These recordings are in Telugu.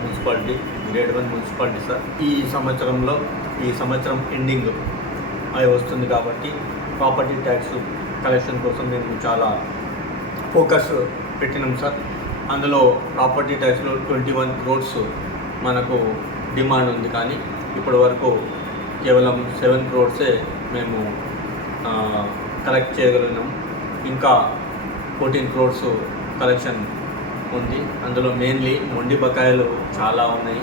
Municipality great one municipality sir. ఈ సంవత్సరంలో ఈ సంవత్సరం ఎండింగ్ అవి వస్తుంది కాబట్టి ప్రాపర్టీ ట్యాక్స్ కలెక్షన్ కోసం మేము చాలా ఫోకస్ పెట్టినాం సార్. అందులో ప్రాపర్టీ ట్యాక్స్లో ట్వంటీ వన్ క్రోడ్స్ మనకు డిమాండ్ ఉంది కానీ ఇప్పటి వరకు కేవలం సెవెన్ క్రోడ్సే మేము కలెక్ట్ చేయగలిగినాం. ఇంకా ఫోర్టీన్ క్రోడ్స్ కలెక్షన్ ఉంది. అందులో మెయిన్లీ మొండి బకాయిలు చాలా ఉన్నాయి.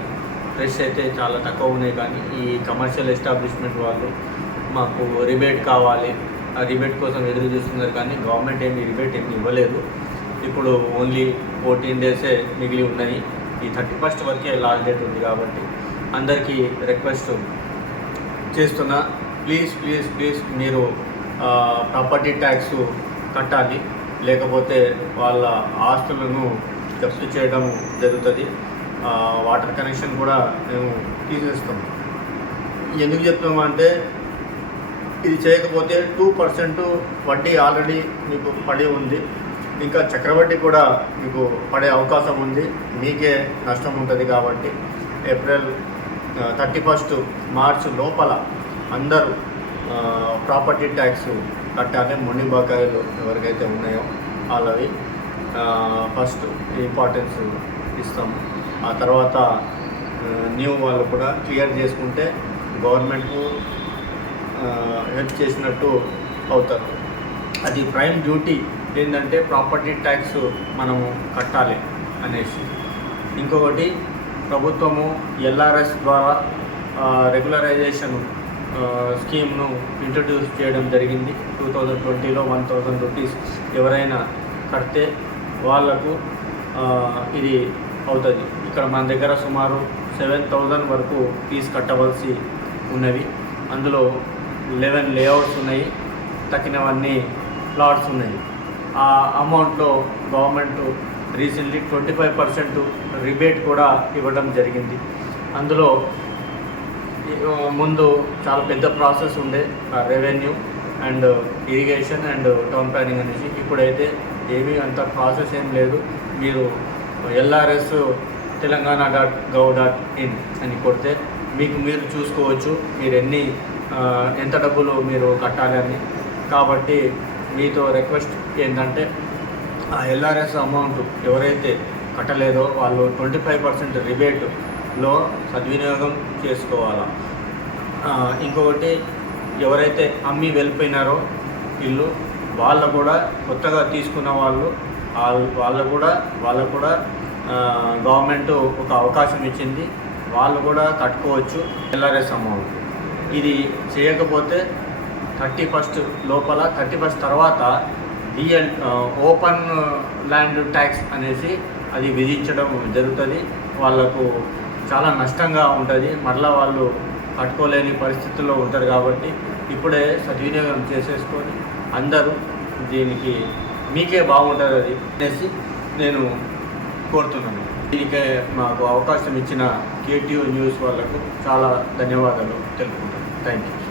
ఫ్రెష్ అయితే చాలా తక్కువ ఉన్నాయి కానీ ఈ కమర్షియల్ ఎస్టాబ్లిష్మెంట్ వాళ్ళు మాకు రిబేట్ కావాలి. ఆ రిబేట్ కోసం ఎదురు చూస్తున్నారు కానీ గవర్నమెంట్ ఏమి రిబేట్ ఏమి ఇవ్వలేదు. ఇప్పుడు ఓన్లీ ఫోర్టీన్ డేసే మిగిలి ఉన్నాయి. ఈ థర్టీ ఫస్ట్ వరకే లాస్ట్ డేట్ ఉంది కాబట్టి అందరికీ రిక్వెస్ట్ చేస్తున్నా. ప్లీజ్ ప్లీజ్ ప్లీజ్ మీరు ప్రాపర్టీ ట్యాక్స్ కట్టాలి. లేకపోతే వాళ్ళ ఆస్తులను జప్తు చేయడం జరుగుతుంది. వాటర్ కనెక్షన్ కూడా మేము తీసేస్తాం. ఎందుకు చెప్తున్నాము అంటే ఇది చేయకపోతే టూ పర్సెంట్ వడ్డీ ఆల్రెడీ మీకు పడి ఉంది. ఇంకా చక్రవడ్డీ కూడా మీకు పడే అవకాశం ఉంది. మీకే నష్టం ఉంటుంది కాబట్టి ఏప్రిల్ థర్టీ ఫస్ట్ మార్చ్ లోపల అందరూ ప్రాపర్టీ ట్యాక్స్ కట్టాలి. మొండి బకాయిలు ఎవరికైతే ఉన్నాయో వాళ్ళవి. ఫస్ట్ ఇంపార్టెన్స్ ఇస్తాము ఆ తర్వాత న్యూ వాళ్ళు కూడా క్లియర్ చేసుకుంటే గవర్నమెంట్కు హెల్ప్ చేసినట్టు అవుతారు. అది ప్రైమ్ డ్యూటీ ఏంటంటే ప్రాపర్టీ ట్యాక్స్ మనము కట్టాలి అనేసి. ఇంకొకటి ప్రభుత్వము ఎల్ఆర్ఎస్ ద్వారా రెగ్యులరైజేషన్ స్కీమ్ను ఇంట్రడ్యూస్ చేయడం జరిగింది. టూ థౌజండ్ ట్వంటీలో వన్ థౌజండ్ రూపీస్ ఎవరైనా కడితే వాళ్ళకు ఇది అవుతుంది. ఇక్కడ మన దగ్గర సుమారు సెవెన్ థౌజండ్ వరకు ఫీజు కట్టవలసి ఉన్నవి. అందులో లెవెన్ లేఅవుట్స్ ఉన్నాయి. తక్కినవన్నీ ప్లాట్స్ ఉన్నాయి. ఆ అమౌంట్లో government recently twenty five percent rebate కూడా ఇవ్వడం జరిగింది. అందులో ముందు చాలా పెద్ద ప్రాసెస్ ఉండే revenue and irrigation and town planning అనేసి ఇప్పుడైతే ఏమీ అంత ప్రాసెస్ ఏం లేదు. మీరు LRS Telangana dot gov dot in అని కొడితే మీకు మీరు చూసుకోవచ్చు మీరు ఎన్ని ఎంత డబ్బులు మీరు కట్టాలని కాబట్టి మీతో రిక్వెస్ట్ ఏంటంటే ఆ ఎల్ఆర్ఎస్ అమౌంట్ ఎవరైతే కట్టలేదో వాళ్ళు ట్వంటీ ఫైవ్ పర్సెంట్ రిబేట్లో సద్వినియోగం చేసుకోవాలా. ఇంకొకటి ఎవరైతే అమ్మి వెళ్ళిపోయినారో ఇల్లు వాళ్ళు కూడా కొత్తగా తీసుకున్న వాళ్ళు వాళ్ళ- వాళ్ళు కూడా వాళ్ళు కూడా గవర్నమెంట్ ఒక అవకాశం ఇచ్చింది. వాళ్ళు కూడా కట్టుకోవచ్చు. LRS amount. ఇది చేయకపోతే థర్టీ ఫస్ట్ లోపల థర్టీ ఫస్ట్ తర్వాత డిఎల్ ఓపెన్ ల్యాండ్ ట్యాక్స్ అనేసి అది విధించడం జరుగుతుంది. వాళ్ళకు చాలా నష్టంగా ఉంటుంది. మరలా వాళ్ళు కట్టుకోలేని పరిస్థితుల్లో ఉంటారు కాబట్టి ఇప్పుడే సద్వినియోగం చేసేసుకొని అందరూ దీనికి మీకే బాగుంటుంది అది అనేసి నేను కోరుతున్నాను. దీనికే మాకు అవకాశం ఇచ్చిన కేటీయూ న్యూస్ వాళ్ళకు చాలా ధన్యవాదాలు తెలుపుకుంటాను థ్యాంక్ యూ